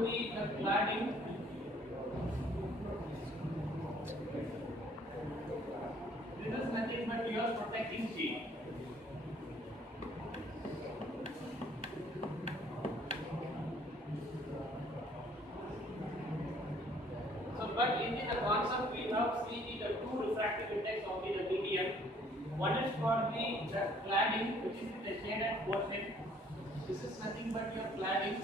to be the cladding this is nothing but your protecting sheet. So but in the concept we have seen the two refractive index of the medium. One is for the cladding, which is the shaded portion. This is nothing but your cladding.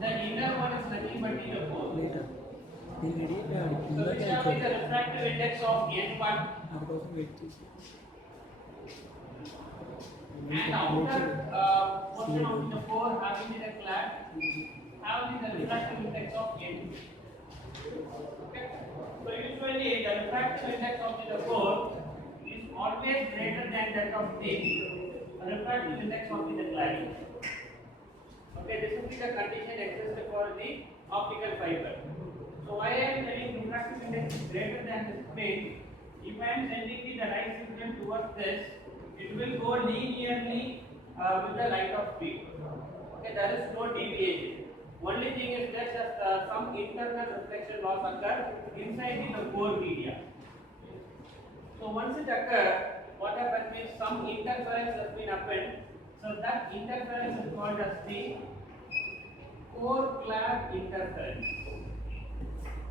The inner one is nothing but the core. So we shall be the refractive index of N1 and outer portion of the core having the clad having the refractive index of N2. Okay. So usually the refractive index of the core is always greater than that of the refractive index of the cladding. Okay, this will be the condition exists for the optical fiber. So why I am telling refractive index is greater than this plane? If I am sending the light signal towards this, it will go linearly with the light of speed. Okay, there is no deviation. Only thing is that some internal reflection loss occurs inside the core media. So once it occurs, what happens is some interference has been happened. So that interference is called as the core clad interference.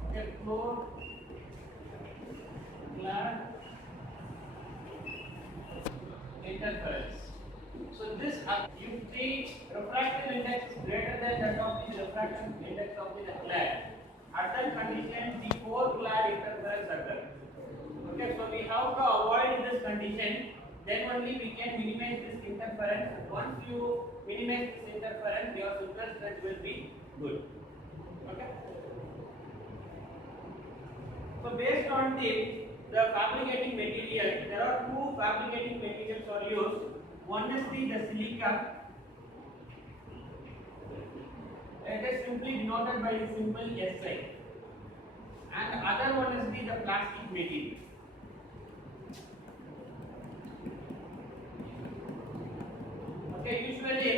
Okay, core clad interference. So this if the refractive index is greater than that of the refractive index of the clad, at that condition the core clad interference occurs. Okay, so we have to avoid this condition. Then only we can minimize this interference. Once you minimize this interference, your signal strength will be good. Okay. So based on the fabricating material, there are two fabricating materials are used. One is the silica. It is simply denoted by the symbol Si. And other one is the plastic material. Okay, usually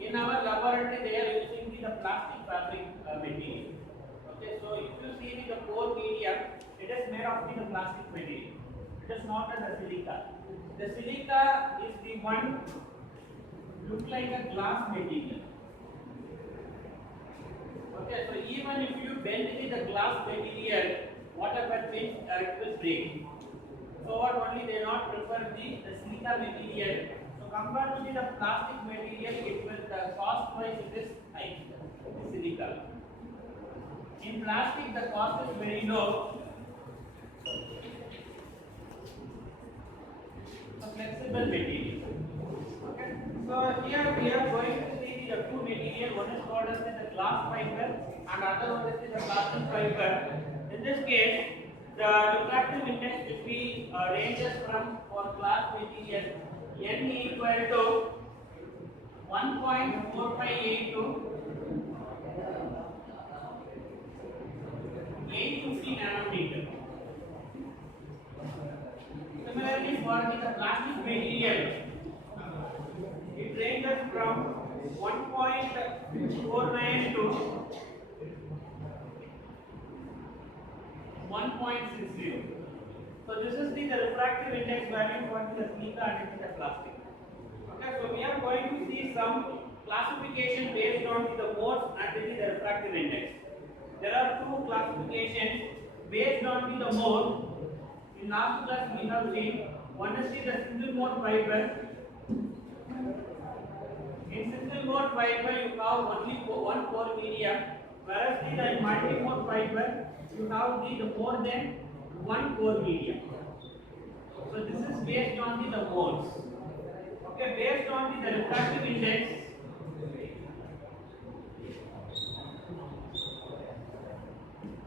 in our laboratory they are using the plastic fabric material. Okay, so if you see the core medium, it is made of the plastic material. It is not the silica. The silica is the one look like a glass material. Okay, so even if you bend the glass material, whatever things it will break. So what only they not prefer the silica material. So compared to the plastic material, it will the cost wise it is high, the silica. In plastic, the cost is very low. A flexible material. Okay. So here we are going to see the two material. One is called as the glass fiber, and other one is the plastic fiber. In this case, the refractive index will be ranges from for glass material N equal to 1.458 to 850 nanometer. Similarly, for the plastic material, it ranges from 1.49 to 1.60. So this is the refractive index value for the silica and the plastic. Okay, so we are going to see some classification based on the modes and the refractive index. There are two classifications based on the mode. In last class we have seen one is the single mode fiber. In single mode fiber you have only one core medium, whereas in multi-mode fiber you have the more than one core medium. So this is based on the modes. Okay, based on the refractive index.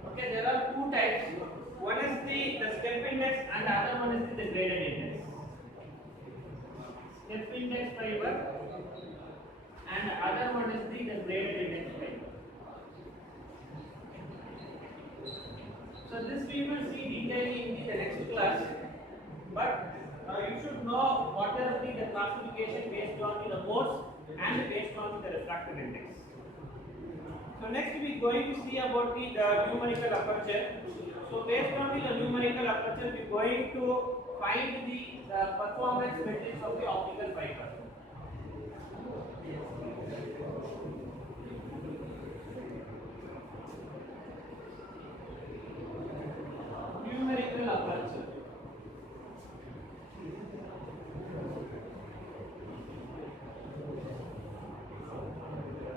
Okay, there are two types. One is the step index and the other one is the graded index. Step index fiber and the other one is the graded index fiber. So this we will see detailing in the next class. But you should know what is the classification based on the modes and based on the refractive index. So next we are going to see about the numerical aperture. So based on the numerical aperture, we are going to find the performance metrics of the optical fiber. Numerical aperture.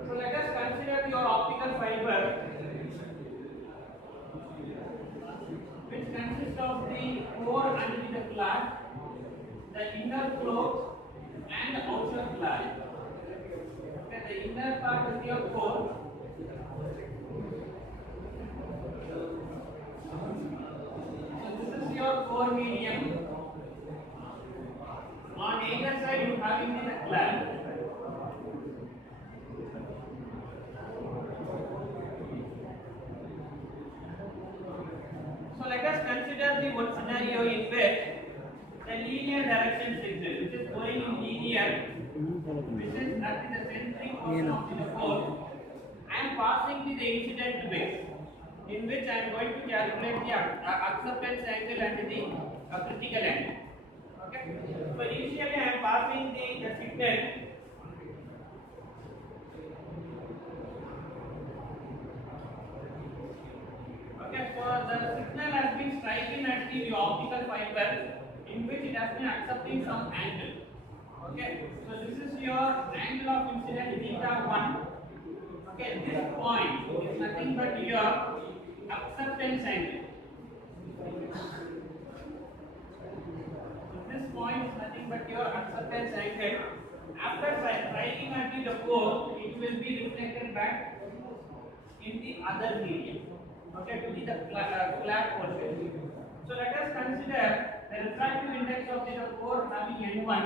So let us consider your optical fiber, which consists of the core and the clad, the inner float and the outer clad. Okay, the inner part is your core. So this is your core medium. On either side you have the clad. So let us consider the one scenario in which the linear direction signal, which is going in linear, which is at the centering portion of the core. I am passing the incident bit, in which I am going to calculate the acceptance angle and the critical angle. Okay. So initially I am passing the signal. Okay, so the signal has been striking at the optical fiber, in which it has been accepting some angle. Okay, so this is your angle of incident theta 1. Okay, this point is nothing but your acceptance angle. So this point is nothing but your acceptance angle. After striking at the core, it will be reflected back in the other medium. Okay, to the flat portion. So let us consider the refractive index of the core having n1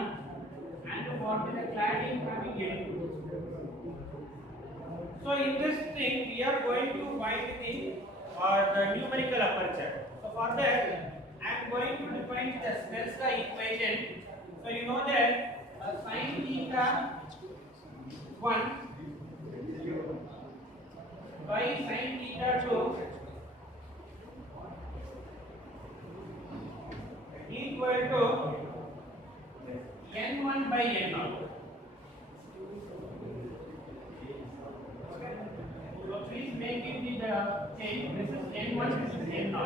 and for the cladding having n2. So in this thing we are going to find the numerical aperture. So for that I am going to define the Snell's equation. So you know that sin theta 1 by sin theta 2 equal to n1 by n0. Okay. So please make it the change. This is n1, this is n0.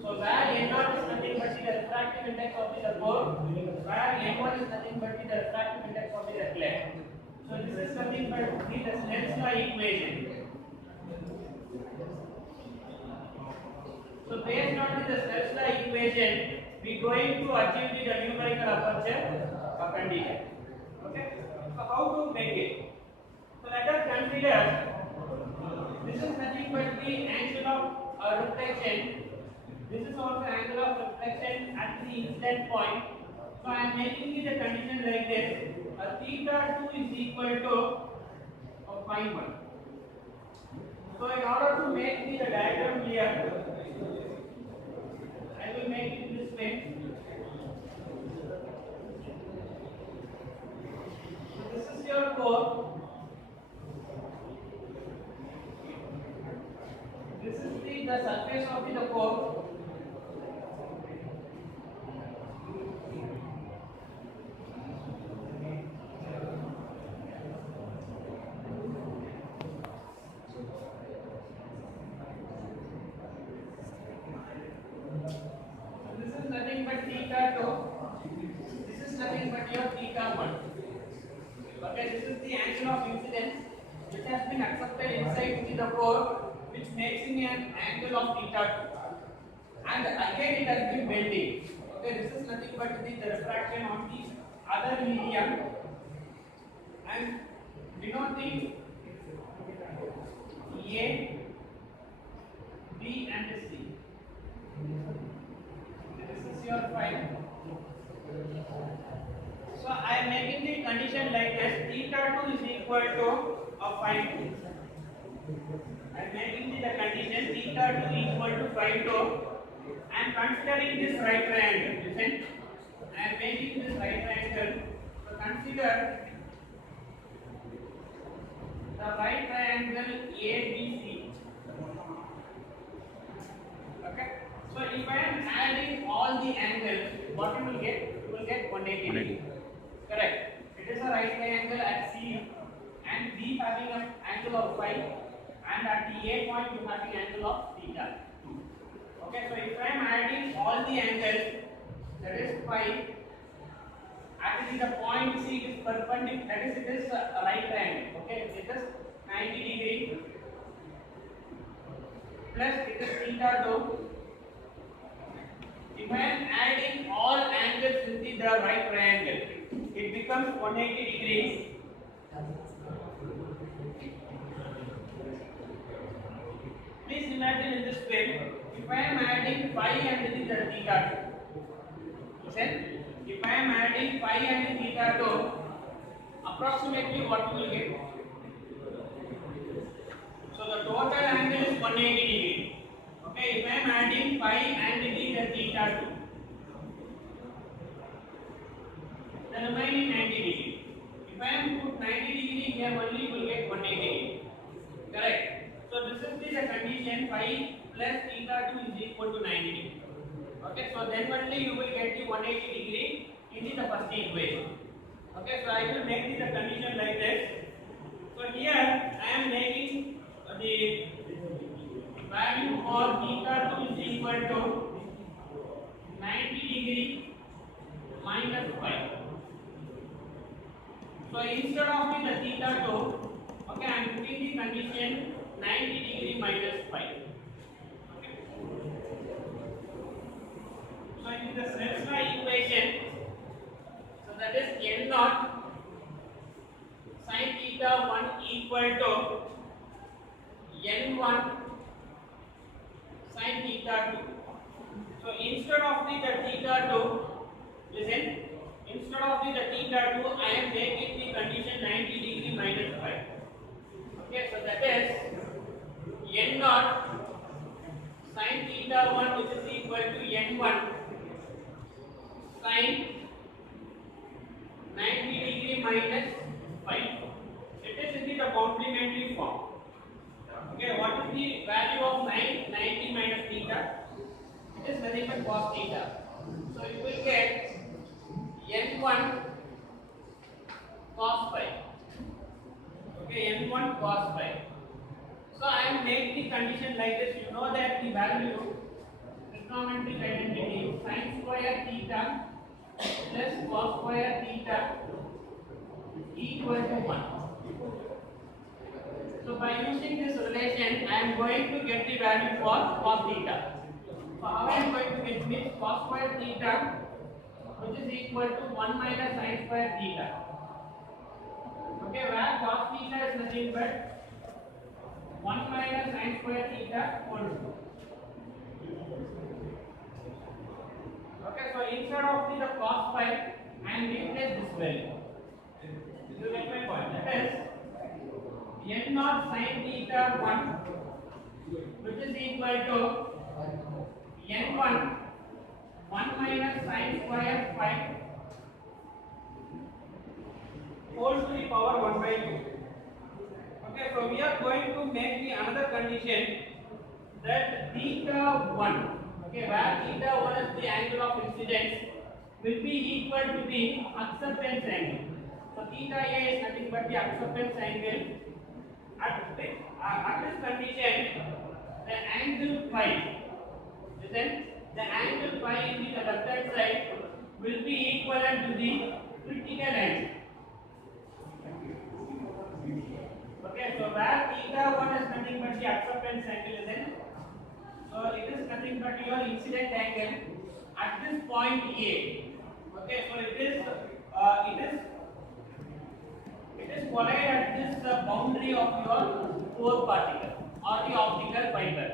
So where n0 is nothing but the refractive index of the core, where n1 is nothing but the refractive index of the clad. So this is nothing but the Snell's equation. So based on the Snell's equation, we are going to achieve the numerical aperture condition. Okay. So how to make it? So let us consider this is nothing but the angle of reflection. This is also angle of reflection at the incident point. So I am making the condition like this: theta 2 is equal to phi 1. So in order to make the diagram here, I will make it this way. So this is your core. This is the surface of the core. Nothing but theta 2. This is nothing but your theta 1. Okay, this is the angle of incidence which has been accepted inside the core, which makes it an angle of theta 2. And again it has been bending. Okay, this is nothing but the refraction on the other medium and denoting A, B and C. This is your phi. So I am making the condition like this: theta 2 is equal to phi 2. I am making the condition theta 2 equal to phi 2, am considering this right triangle. Listen, I am making this right triangle. So consider the right triangle ABC. Okay. So if I am adding all the angles, what you will get? You will get 180 degree. Correct. It is a right triangle at C and B having an angle of phi, and at the A point you having angle of theta. Okay. So if I am adding all the angles, that is phi. Actually, the point C is perpendicular. That is, it is a right triangle. Okay. It is 90 degree plus it is theta 2. If I am adding all angles within the right triangle, it becomes 180 degrees. Please imagine in this way, if I am adding phi and this is the theta 2. Listen, if I am adding phi and theta 2, approximately what you will get? So the total angle is 180 degree. Okay, if I am adding phi and the theta 2, the remaining 90 degree. If I am put 90 degree here only, you will get 180 degree. Correct. So this is the condition phi plus theta 2 is equal to 90 degree. Okay, so then only you will get the 180 degree in the first equation. Okay, so I will make the condition like this. So here I am making the value for theta 2 is equal to 90 degree minus phi. So instead of the theta 2, okay, I am putting the condition 90 degree minus phi. Okay. So in the Snell's equation, so that is n naught sin theta 1 equal to n1 sin theta 2. So instead of the theta 2, listen, instead of the theta 2, I am making the condition 90 degree minus phi. Okay, so that is n naught sin theta 1 which is equal to n1 sin 90 degree minus phi. It is in the complementary form. Okay, what is the value of 90 minus theta? It is nothing but cos theta. So you will get n1 cos phi. Okay, n1 cos phi. So I am making the condition like this. You know that the value trigonometric identity sin square theta plus cos square theta equal to 1. So by using this relation, I am going to get the value for cos theta. So how I am going to get this? Cos square theta which is equal to 1 minus sin square theta. Okay, where cos theta is nothing but 1 minus sin square theta whole square. Okay, so instead of the cos phi, I am replace this value. You get my point. That is n naught sin theta 1 which is equal to n1 1 minus sin square phi whole to the power 1 by 2. Okay, so we are going to make the another condition that theta 1, okay, where theta 1 is the angle of incidence, will be equal to the acceptance angle. So theta A is nothing but the acceptance angle. At this condition, the angle phi, then the angle phi in the left hand side will be equivalent to the critical angle. Okay, so where theta 1 is nothing but the acceptance angle, then so it is nothing but your incident angle at this point A. Okay, so it is collide at this boundary of your core particle or the optical fiber.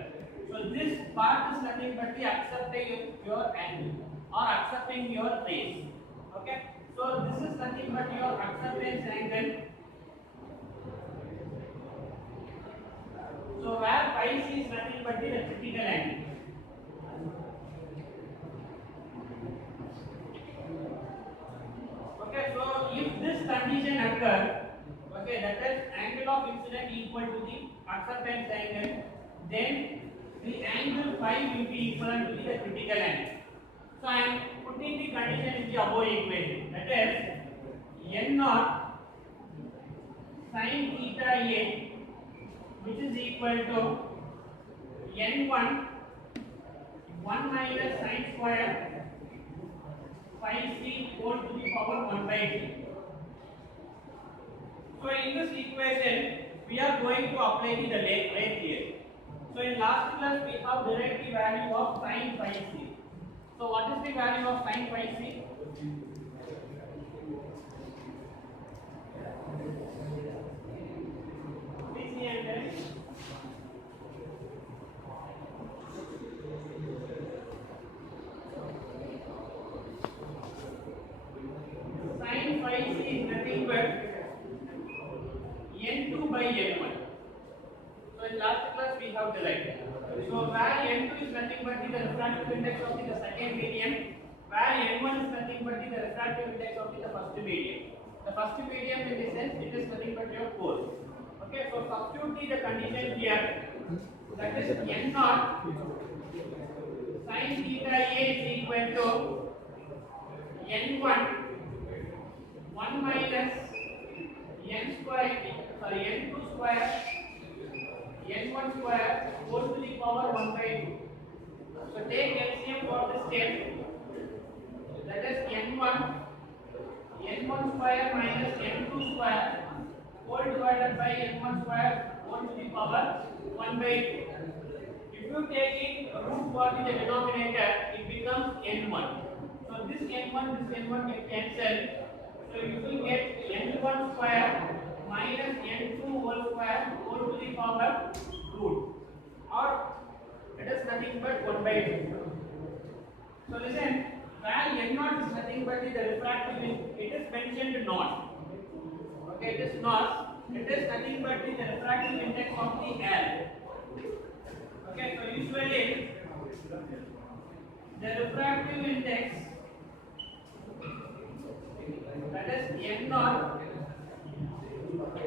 So this part is nothing but the accepting your angle or accepting your rays. Okay, so this is nothing but your acceptance angle. So where phi c is nothing but the critical angle. condition occurs, okay, that is angle of incident equal to the acceptance angle, then the angle phi will be equivalent to the critical angle. So I am putting the condition in the above equation, that is n naught sin theta a, which is equal to n1 1 minus sin square phi c whole to the power 1 by 2. So in this equation we are going to apply the rate here. So in last class we have derived the value of sin phi c. So what is the value of sin phi c? Please see and tell. Sin phi c is nothing but n2 by n1. So in last class we have derived. So where n2 is nothing but the refractive index of the second medium, where n1 is nothing but the refractive index of the first medium. The first medium in this sense it is nothing but your force. Okay, so substitute the condition here. That is n naught sin theta a is equal to n1 1 minus n square, sorry, n2 square n1 square whole to the power 1 by 2. So take LCM for this step. That is n1 square minus n2 square whole divided by n1 square whole to the power 1 by 2. If you take it root for the denominator, it becomes n1. So this n1 get cancelled. So you will get n1 square minus n2 whole square whole to the power root, or it is nothing but 1 by 2. So listen, where n0 is nothing but the refractive index, it is mentioned not. Okay, it is not. It is nothing but the refractive index of the air. Okay, so usually the refractive index, that is n0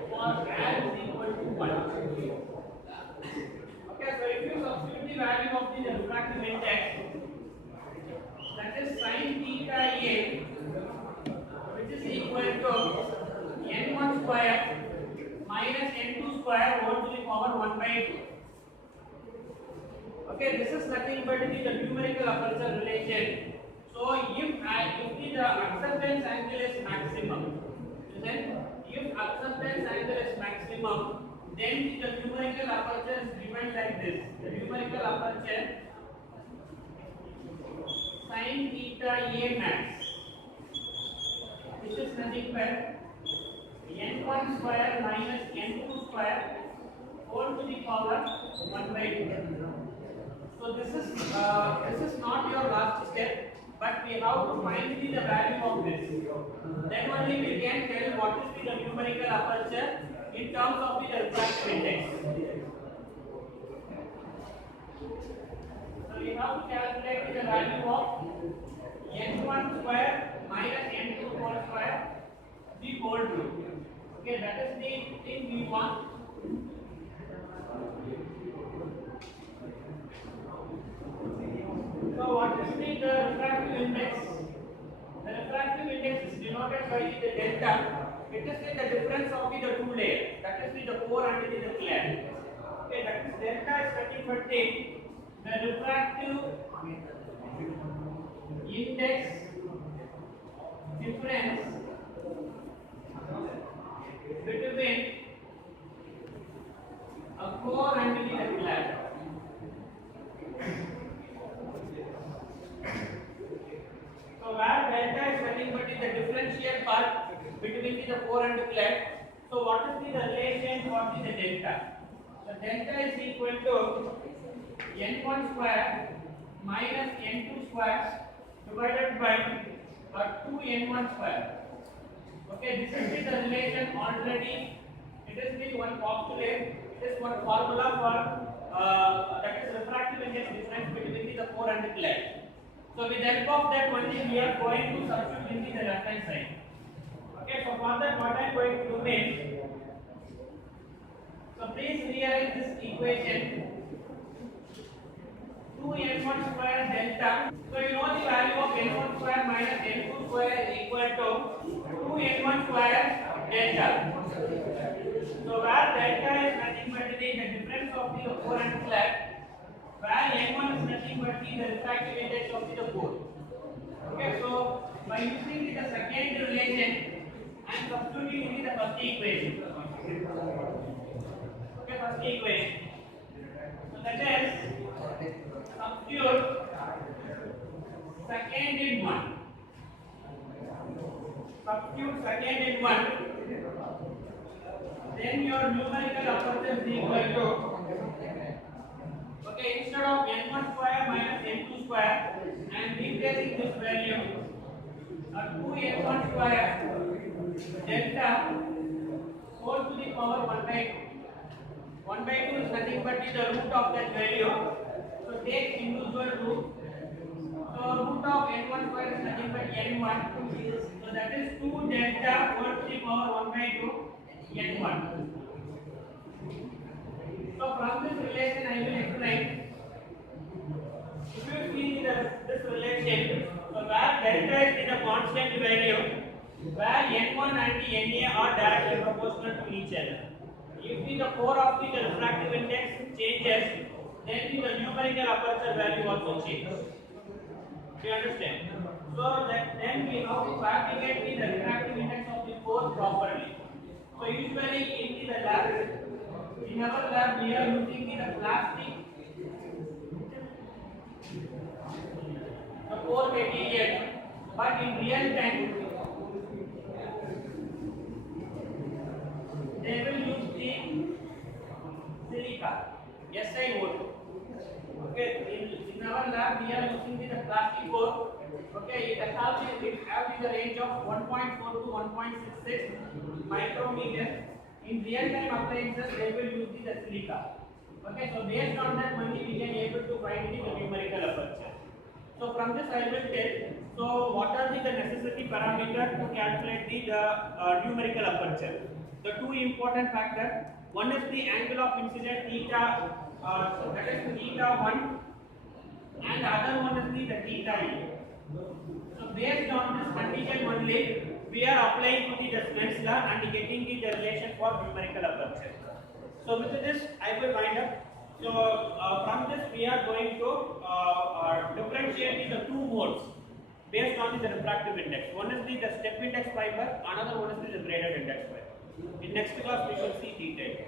for air is equal to 1. Okay, so if you substitute the value of the refractive index, that is sin theta a, which is equal to n1 square minus n2 square whole to the power 1 by 2. Okay, this is nothing but the numerical aperture relation. So if the acceptance angle is maximum, then if acceptance angle is maximum, then the numerical aperture is given like this. The numerical aperture sin theta a max, which is nothing but n1 square minus n2 square whole to the power 1 by 2. So this is not your last step, but we have to find the value of this. Then only we can tell what is the numerical aperture in terms of the refractive index. So we have to calculate the value of n1 square minus n2 whole square, the whole root. Okay, that is the thing we want. So what is the refractive index? The refractive index is denoted by the delta. It is the difference of the two layers. That is the core and the clear. Okay, that is delta is nothing but the refractive index difference between a core and the clear. So where delta is nothing but the differential part between the core and the cleft. So what is the relation for the delta? So delta is equal to n1 square minus n2 square divided by 2n1 square. Okay, this is the relation already. It is the one postulate. It is one formula for that is refractive index difference between the core and the cleft. So with the help of that only we are going to substitute in the left hand side. Okay, so for that what I am going to do is, so please rearrange this equation 2n1 square delta. So you know the value of n1 square minus n2 square is equal to 2n1 square delta. So where delta is nothing but the difference of the core and flat, where n1 is nothing but the refractive index of the core. Okay, so by using the second relation and substituting in the first equation. Okay, first equation. So that is substitute second in 1. Substitute second in 1. Then your numerical aperture is equal to, okay, instead of n1 square minus n2 square, I am replacing this value 2n1 square delta whole to the power 1 by 2. 1 by 2 is nothing but the root of that value. So take individual root. So root of n1 square is nothing but n1. So that is 2 delta whole to the power 1 by 2 n1. So from this relation I will explain. If you see this relation, so where delta is a constant value, where n1 and the na are directly proportional to each other. If the core of the refractive index changes, then the numerical aperture value also changes. Do you understand? So that then we have to fabricate the refractive index of the core properly. So usually in the lab, in our lab we are using the plastic, the core material, but in real time they will use the silica, SiO2. Okay, in our lab we are using the plastic core. Okay, it has the range of 1.4 to 1.66 micrometer. In real time appliances they will use the silica. Okay, so based on that only we can able to find the numerical aperture. So from this I will tell, so what are the necessary parameters to calculate the numerical aperture? The two important factors. One is the angle of incident theta, that is theta 1, and the other one is the theta e. So based on this condition only, we are applying to the Snell's law and getting the relation for numerical aperture. So with this, I will wind up. So from this, we are going to differentiate the two modes based on the refractive index. One is the step index fiber, another one is the braided index fiber. In next class, we shall see detail.